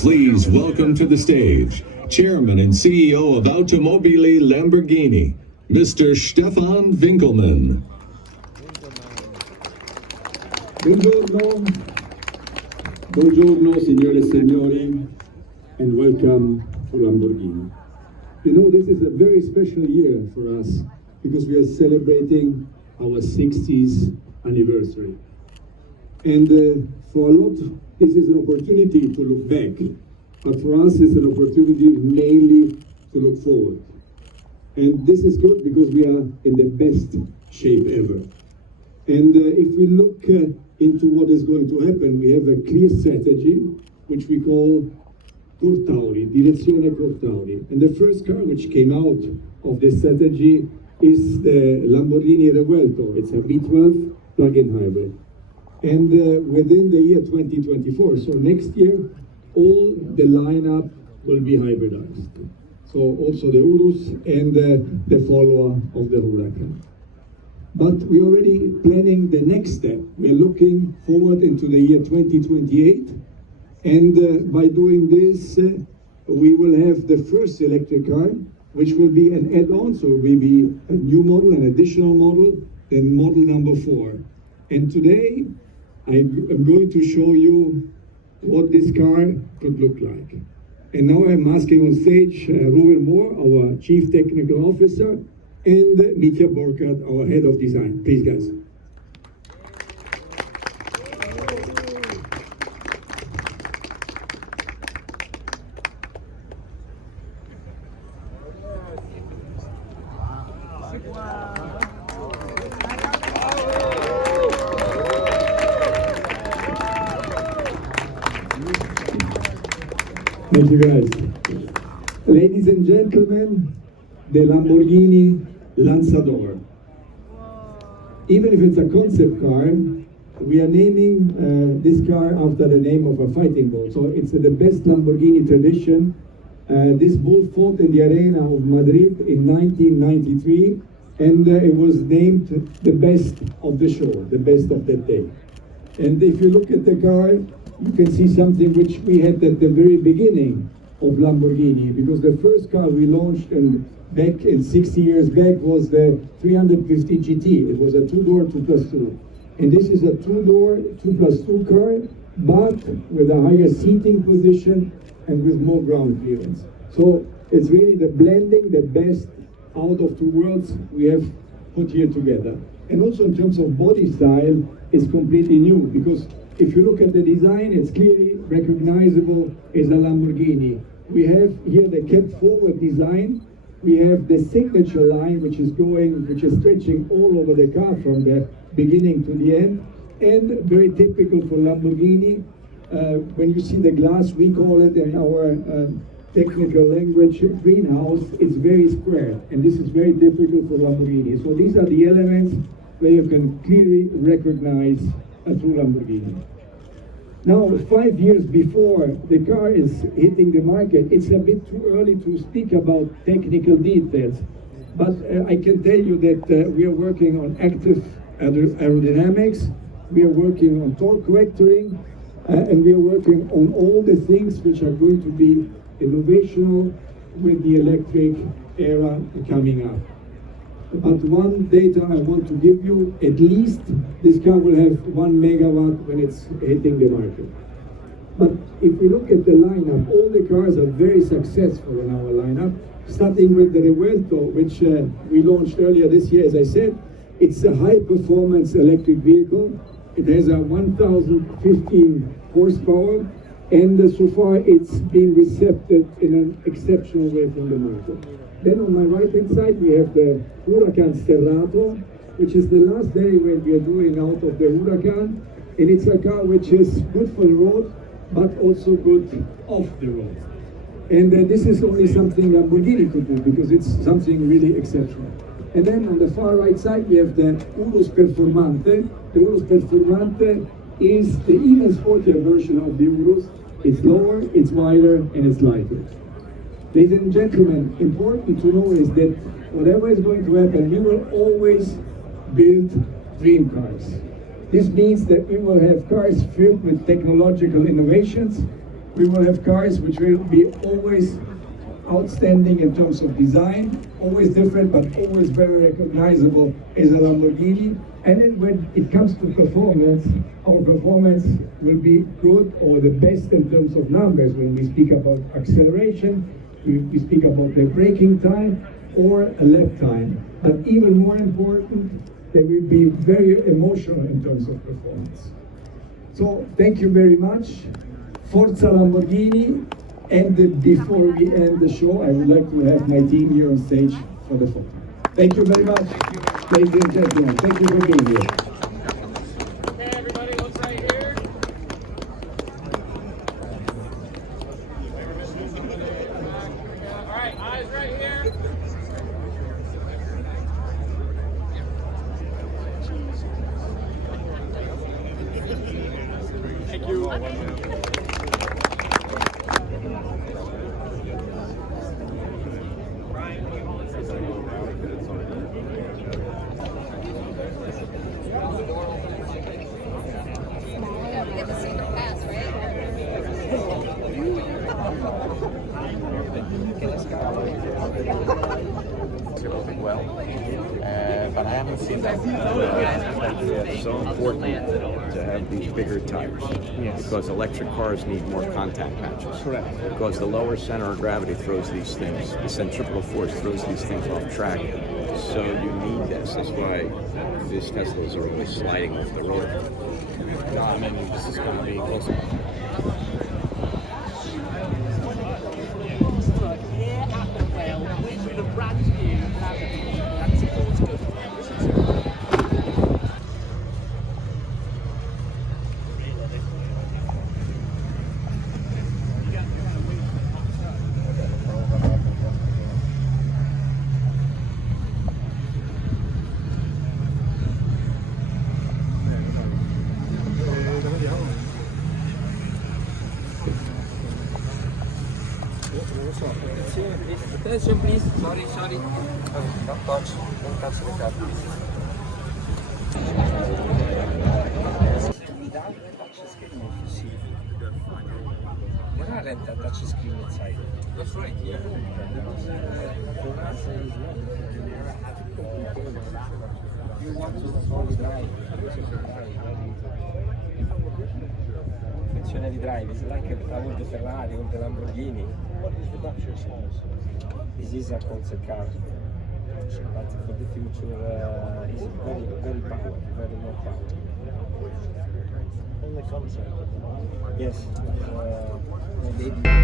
Please welcome to the stage, Chairman and CEO of Automobili Lamborghini, Mr. Stephan Winkelmann. Buongiorno, signore e signori, and welcome to Lamborghini. You know, this is a very special year for us because we are celebrating our 60th anniversary. And for a lot, this is an opportunity to look back, but for us it's an opportunity mainly to look forward. And this is good because we are in the best shape ever. And if we look into what is going to happen, we have a clear strategy, which we call Cor Tauri, Direzione Cor Tauri. And the first car which came out of this strategy is the Lamborghini Revuelto. It's a V12 plug-in hybrid. And within the year 2024, so next year, all the lineup will be hybridized. So also the Urus and the follower of the Huracan. But we're already planning the next step. We're looking forward into the year 2028. And by doing this, we will have the first electric car, which will be an add-on, so it will be a new model, an additional model, then model number 4. And today, I'm going to show you what this car could look like. And now I'm asking on stage Ruben Moore, our Chief Technical Officer, and Mitja Borkert, our Head of Design. Please, guys. Thank you, guys. Ladies and gentlemen, the Lamborghini Lanzador. Even if it's a concept car, we are naming this car after the name of a fighting bull. So it's the best Lamborghini tradition. This bull fought in the arena of Madrid in 1993, and it was named the best of the show, the best of that day. And if you look at the car, you can see something which we had at the very beginning of Lamborghini, because the first car we launched back in 60 years back was the 350 GT. It was a 2-door 2+2. And this is a 2-door 2+2 car, but with a higher seating position and with more ground clearance. So it's really the blending the best out of two worlds we have put here together. And also in terms of body style, it's completely new, because if you look at the design, it's clearly recognizable as a Lamborghini. We have here the kept forward design. We have the signature line, which is stretching all over the car from the beginning to the end. And very typical for Lamborghini, when you see the glass, we call it in our technical language greenhouse, it's very square. And this is very typical for Lamborghini. So these are the elements where you can clearly recognize a true Lamborghini. Now, 5 years before the car is hitting the market, it's a bit too early to speak about technical details. But I can tell you that we are working on active aerodynamics, we are working on torque vectoring, and we are working on all the things which are going to be innovational with the electric era coming up. But one data I want to give you, at least this car will have 1 megawatt when it's hitting the market. But if we look at the lineup, all the cars are very successful in our lineup, starting with the Revuelto, which we launched earlier this year, as I said. It's a high-performance electric vehicle. It has a 1,015 horsepower, and so far it's been received in an exceptional way from the market. Then on my right-hand side, we have the Huracan Sterrato, which is the last variant we are doing out of the Huracan. And it's a car which is good for the road, but also good off the road. And this is only something Lamborghini could do, because it's something really exceptional. And then on the far right side, we have the Urus Performante. The Urus Performante is the even sportier version of the Urus. It's lower, it's wider, and it's lighter. Ladies and gentlemen, important to know is that whatever is going to happen, we will always build dream cars. This means that we will have cars filled with technological innovations, We will have cars which will be always outstanding in terms of design, always different, but always very recognizable as a Lamborghini. And then when it comes to performance, our performance will be good or the best in terms of numbers when we speak about acceleration, we speak about the braking time or a lap time. But even more important, they will be very emotional in terms of performance. So thank you very much. Forza Lamborghini. And before we end the show, I would like to have my team here on stage for the photo. Thank you very much, ladies and gentlemen. Thank you for being here. Okay, everybody, let's right here. All right, eyes right here. Thank you. Well, but I haven't seen that. It's so important to have these bigger tires, because electric cars need more contact patches. Correct. Because the lower center of gravity throws these things, the centripetal force throws these things off track. So you need this. That's why these Teslas are really sliding off the road. No, I mean, this is going to be close. Attention please, sorry. Don't touch the car please. There aren't a touch screen inside. That's right, yeah. You want to drive. Funzione di drive, it's like with the Ferrari, with the Lamborghini. What is the battery size? This is a concept car, but for the future it's very powerful, very more powerful. On the concept. Yes, maybe.